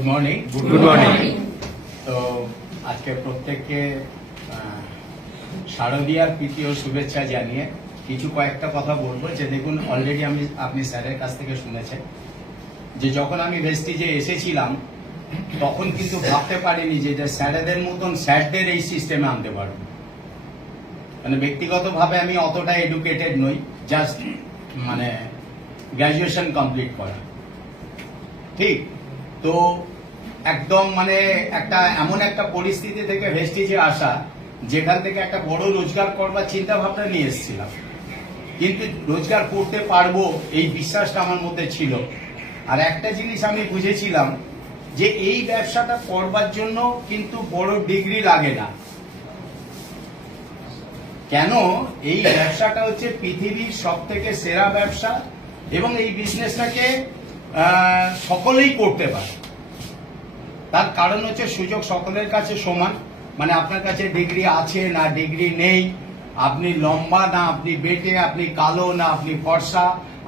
Good morning. Good morning. তো আজকে প্রত্যেককে শারদীয়ার প্রীতি ও শুভেচ্ছা জানিয়ে কিছু কয়েকটা কথা বলবো। যে দেখুন, অলরেডি আপনি স্যারের কাছ থেকে শুনেছেন যে যখন আমি ভেস্টিজে এসেছিলাম তখন কিন্তু ভাবতে পারিনি যে স্যারেদের মতন স্যারদের এই সিস্টেমে আনতে পারবো। মানে ব্যক্তিগতভাবে আমি অতটা এডুকেটেড নই, জাস্ট মানে গ্র্যাজুয়েশন কমপ্লিট করা, ঠিক। তো একদম মানে এমন একটা পরিস্থিতি থেকে ভেস্টিজে আসা যেখান থেকে একটা বড় রোজগার করবার চিন্তা ভাবনা নিয়ে এসেছিলাম, কিন্তু রোজগার করতে পারবো এই বিশ্বাসটা আমার মধ্যে ছিল। আর একটা জিনিস আমি বুঝেছিলাম যে এই ব্যবসাটা করবার জন্য কিন্তু বড় ডিগ্রি লাগে না। কেন? এই ব্যবসাটা হচ্ছে পৃথিবীর সব থেকে সেরা ব্যবসা এবং এই বিজনেসটাকে সকলেই করতে পারে। তার কারণ হচ্ছে সুযোগ সকলের কাছে সমান। মানে আপনার কাছে ডিগ্রি আছে না ডিগ্রি নেই, আপনি লম্বা না আপনি বেটে, আপনি কালো না আপনি ফর্সা,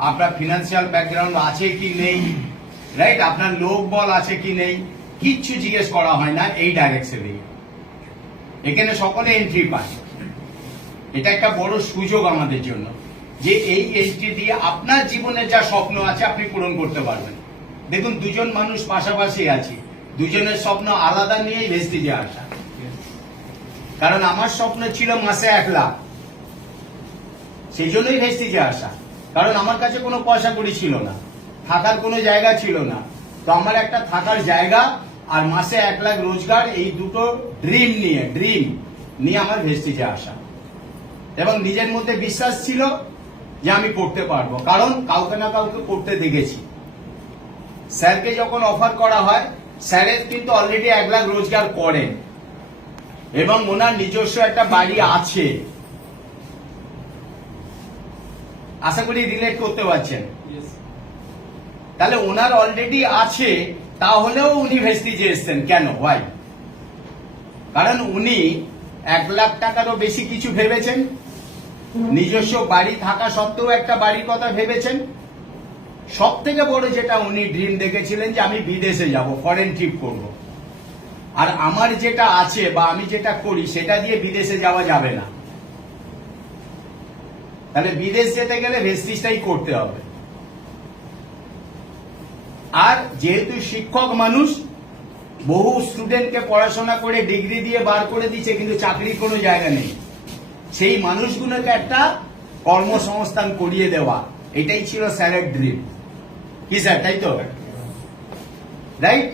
আপনার ফিনান্সিয়াল ব্যাকগ্রাউন্ড আছে কি নেই, রাইট, আপনার লোক বল আছে কি নেই, কিচ্ছু জিজ্ঞেস করা হয় না এই ডাইরেক্ট সেলিং। এখানে সকলে এন্ট্রি পায়। এটা একটা বড় সুযোগ আমাদের জন্য যে এই এন্ট্রি দিয়ে আপনার জীবনে যা স্বপ্ন আছে আপনি পূরণ করতে পারবেন। দেখুন, দুজন মানুষ পাশাপাশি আছি, দুজনের স্বপ্ন আলাদা নিয়েই ভেস্টিজে আসা। কারণ আমার স্বপ্ন ছিল মাসে 1 লাখ, সেই জন্যই ভেস্টিজে আসা। কারণ আমার কাছে কোনো পয়সা কড়ি ছিল না, থাকার কোনো জায়গা ছিল না। তো আমার একটা থাকার জায়গা আর মাসে 1 লাখ রোজগার, এই দুটো ড্রিম নিয়ে আমার ভেস্টিজে আসা। এবং নিজের মধ্যে বিশ্বাস ছিল যে আমি করতে পারবো, কারণ কাউকে না কাউকে করতে দেখেছি। স্যারকে যখন অফার করা হয়, স্যারের কিন্তু অলরেডি 1 লাখ রোজগার করেন এবং ওনার নিজস্ব একটা বাড়ি আছে। আশা করি রিলেট করতে পারছেন। তাহলে ওনার অলরেডি আছে, তাহলেও উনি ভেস্টিজে এসছেন কেন? ওয়াই? কারণ উনি 1 লাখ টাকারও বেশি কিছু ভেবেছেন, নিজস্ব বাড়ি থাকা সত্ত্বেও একটা বাড়ির কথা ভেবেছেন। সব থেকে বড় যেটা উনি ড্রিম দেখেছিলেন যে আমি বিদেশে যাব, ফরেন ট্রিপ করব। আর আমার যেটা আছে বা আমি যেটা করি সেটা দিয়ে বিদেশে যাওয়া যাবে না। তাহলে বিদেশ যেতে গেলে ভেস্টিজটাই করতে হবে। আর যেহেতু শিক্ষক মানুষ, বহু স্টুডেন্টকে পড়াশোনা করে ডিগ্রি দিয়ে বার করে দিচ্ছে, কিন্তু চাকরির কোনো জায়গা নেই। সেই মানুষগুলোকে একটা কর্মসংস্থান করিয়ে দেওয়া, এটাই ছিল স্যারের ড্রিম। কি স্যার, তাই তো? রাইট?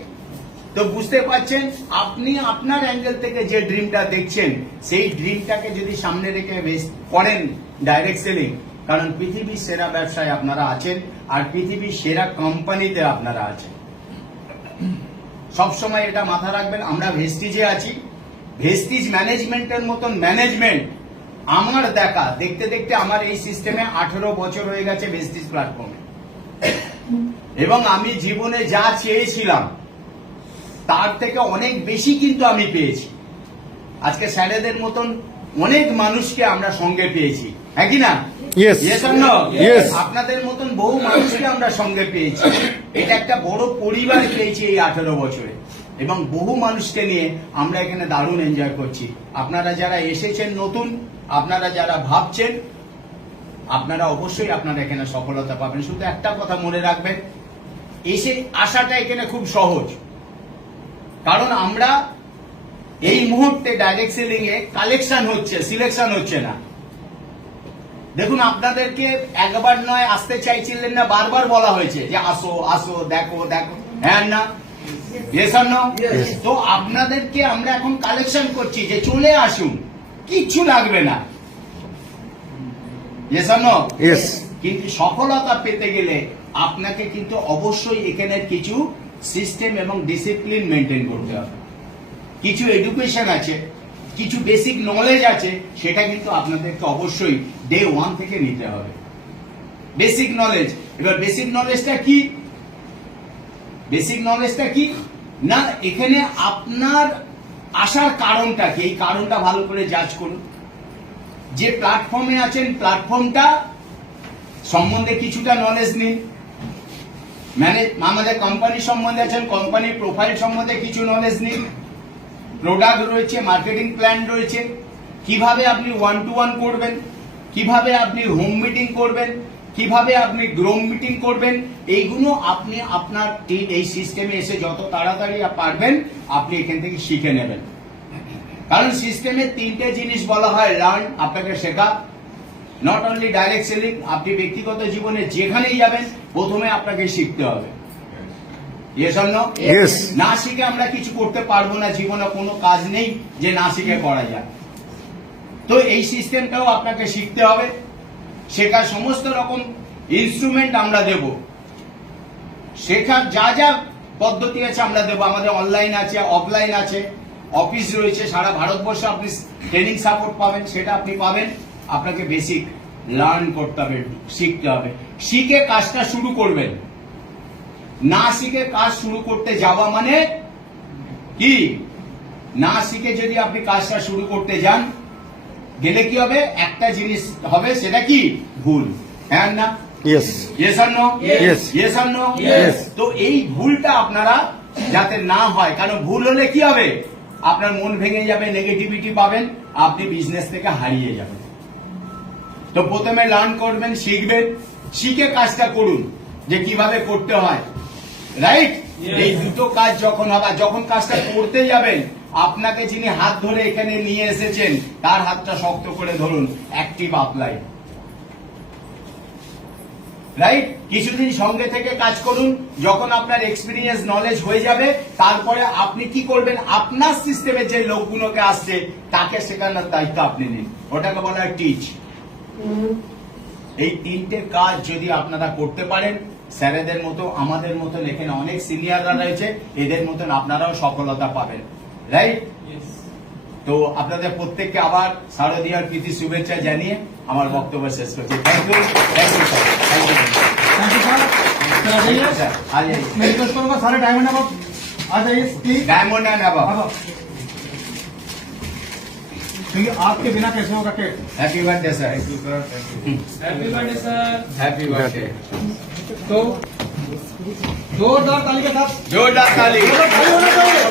তো বুঝতে পারছেন, আপনি আপনার অ্যাঙ্গেল থেকে যে ড্রিমটা দেখছেন, সেই ড্রিমটাকে যদি সামনে রেখে করেন ডাইরেক্ট সেলিং, কারণ পৃথিবীর সেরা ব্যবসায় আপনারা আছেন আর পৃথিবীর সেরা কোম্পানিতে আপনারা আছেন। সবসময় এটা মাথা রাখবেন। আমরা ভেস্টিজে আছি, ভেস্টিজ ম্যানেজমেন্টের মতন ম্যানেজমেন্ট আমার দেখা দেখতে দেখতে আমার এই সিস্টেমে 18 বছর হয়ে গেছে ভেস্টিজ প্ল্যাটফর্মে। এবং আমি জীবনে যা চেয়েছিলাম তার থেকে অনেক বেশি কিন্তু আমি পেয়েছি। আজকে স্যারেদের মতন অনেক মানুষকে আমরা সঙ্গে পেয়েছি, হ্যাঁ কি না? আপনাদের মতন বহু মানুষকে আমরা সঙ্গে পেয়েছি। এটা একটা বড় পরিবার পেয়েছি এই 18 বছরে, এবং বহু মানুষকে নিয়ে আমরা এখানে দারুণ এনজয় করছি। আপনারা যারা এসেছেন নতুন, আপনারা যারা ভাবছেন, আপনারা অবশ্যই আপনারা এখানে সফলতা পাবেন। শুধু একটা কথা মনে রাখবেন, এসে আসাটা এখানে খুব সহজ। কারণ আমরা এই মুহূর্তে ডাইরেক্ট সেলিং এ কালেকশন হচ্ছে, সিলেকশন হচ্ছে না। দেখুন, আপনাদেরকে একবার নয় আসতে চাইছিলেন না, বারবার বলা হয়েছে যে আসো আসো, দেখো দেখো, হ্যাঁ না? তো আপনাদেরকে আমরা এখন কালেকশন করছি যে চলে আসুন, কিচ্ছু লাগবে না। কিন্তু সফলতা পেতে গেলে আপনাকে কিন্তু অবশ্যই এখানে কিছু সিস্টেম এবং ডিসিপ্লিন মেনটেন করতে হবে। কিছু এডুকেশন আছে, কিছু বেসিক নলেজ আছে, সেটা কিন্তু আপনাদেরকে অবশ্যই ডে 1 থেকে নিতে হবে। Basic knowledge. এবার বেসিক নলেজটা কি? বেসিক নলেজটা কি না, এখানে আপনার আসার কারণটা কি, এই কারণটা ভালো করে জাজ করুন। যে প্ল্যাটফর্মে আছেন, প্ল্যাটফর্মটা সম্বন্ধে কিছুটা নলেজ নিন। মানে আমাদের কোম্পানি সম্বন্ধে আছেন, কোম্পানির প্রোফাইল সম্বন্ধে কিছু নলেজ নিন, প্রোডাক্ট রয়েছে, মার্কেটিং প্ল্যান রয়েছে, কিভাবে আপনি 1-to-1 করবেন, কিভাবে আপনি হোম মিটিং করবেন, কিভাবে আপনি গ্রুম মিটিং করবেন, এইগুলো আপনি আপনার এই সিস্টেমে এসে যত তাড়াতাড়ি পারবেন আপনি এখান থেকে শিখে নেবেন। কারণ সিস্টেমে 3টে জিনিস বলা হয়, লার্ন, আপনাকে শেখা, নট অনলি ডাইরেক্ট সেলিং, আপনি ব্যক্তিগত জীবনে যেখানেই যাবেন প্রথমে আপনাকে শিখতে হবে। না শিখে আমরা কিছু করতে পারবো না, জীবনে কোনো কাজ নেই যে না শিখে করা যায়। তো এই সিস্টেমটাও আপনাকে শিখতে হবে, শেখার সমস্ত রকম ইনস্ট্রুমেন্ট আমরা দেব, শেখার যা যা পদ্ধতি আছে আমরা দেব। আমাদের অনলাইন আছে, অফলাইন আছে, অফিস রয়েছে, সারা ভারতবর্ষে আপনি ট্রেনিং সাপোর্ট পাবেন, সেটা আপনি পাবেন। আপনাকে বেসিক লার্ন করতে হবে, শিখতে হবে, শিখে কাজটা শুরু করবেন। না শিখে কাজ শুরু করতে যাওয়া মানে কি, না শিখে যদি আপনি কাজটা শুরু করতে যান গেলে কি হবে, একটা জিনিস হবে, সেটা কি, ভুল। হ্যাঁ না? তো এই ভুলটা আপনারা যাতে না হয়, কারণ ভুল হলে কি হবে, আপনার মন ভেঙে যাবে, নেগেটিভিটি পাবেন, আপনি বিজনেস থেকে হারিয়ে যাবেন। তো প্রথমে লার্ন করবেন, শিখবেন, শিখে কাজটা করুন যে কিভাবে করতে হয়, রাইট? এই দুটো কাজ যখন হবে, যখন কাজটা করতে যাবেন আপনাকে যিনি হাত ধরে এখানে নিয়ে এসেছেন তার হাতটা শক্ত করে ধরুন, অ্যাক্টিভ আপলাই, রাইট? কিছুদিন সঙ্গে থেকে কাজ করুন, যখন আপনার এক্সপিরিয়েন্স নলেজ হয়ে যাবে তারপরে আপনি কি করবেন, আপনার সিস্টেমে যে লোকগুলোকে আসছে তাকে শেখানোর দায়িত্ব আপনি নিন, ওটাকে বলা হয় টিচ। এই 3টে কাজ যদি আপনারা করতে পারেন, স্যারেদের মতো, আমাদের মতন এখানে অনেক সিনিয়ররা রয়েছে, এদের মতন আপনারাও সফলতা পাবেন, রাইট? তো আপনাদের প্রত্যেককে আবার শারদীয়ার প্রীতি শুভেচ্ছা জানিয়ে আমার বক্তব্য শেষ করছি। Thank you, thank you sir, thank you sir. आ जाइए, मैं रिक्वेस्ट करूंगा सारे डायमंड अब आ जाइए प्लीज। डायमंड एंड अब क्योंकि आपके बिना कैसे होगा cake. Happy birthday sir. Happy birthday sir. Happy birthday. तो जोरदार ताली के साथ, जोरदार ताली। ताली होना चाहिए।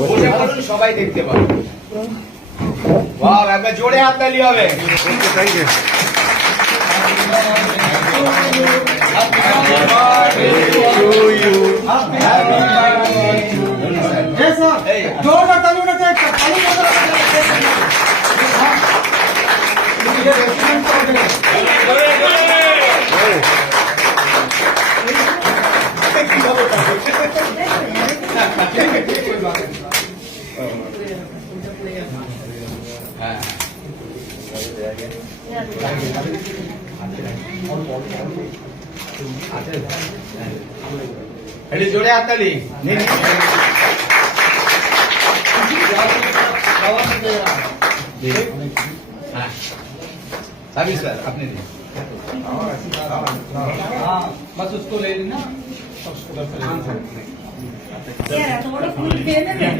বসে বলুন, সবাই দেখতে পাবে। বাহ, একবার জোরে হাত তালি হবে। Yes, sir. जोरदार ताली होना चाहिए, ताली जोरदार। ये रेस्टोरेंट का জোরে হাত তালি। सभी सर अपने दिन। हाँ, बस उसको ले लेना। यार तो बड़ा फूल दे देंगे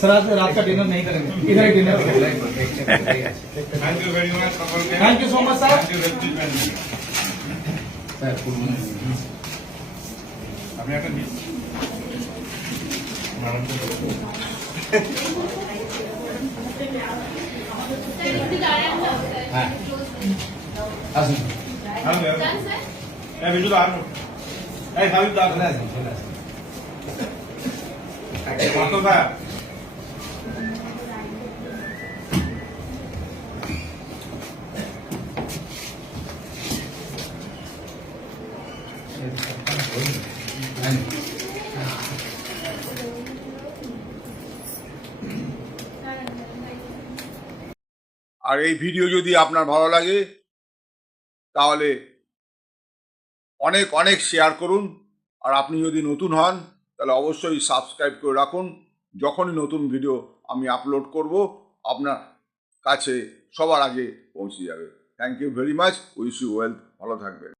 सर आज रात का डिनर नहीं करेंगे, इधर ही डिनर करेंगे। Thank you very much. Thank you so much sir. আপনি একটা দিন হ্যাঁ আসুন। এই বিজু আর এই হাবিব দা চলে আসুন, চলে আসুন। কত ভাই আর এই ভিডিও যদি আপনার ভালো লাগে তাহলে অনেক অনেক শেয়ার করুন। আর আপনি যদি নতুন হন তাহলে অবশ্যই সাবস্ক্রাইব করে রাখুন। যখনই নতুন ভিডিও আমি আপলোড করব আপনার কাছে সবার আগে পৌঁছে যাবে। Thank you very much, wish you wealth, ভালো থাকবেন।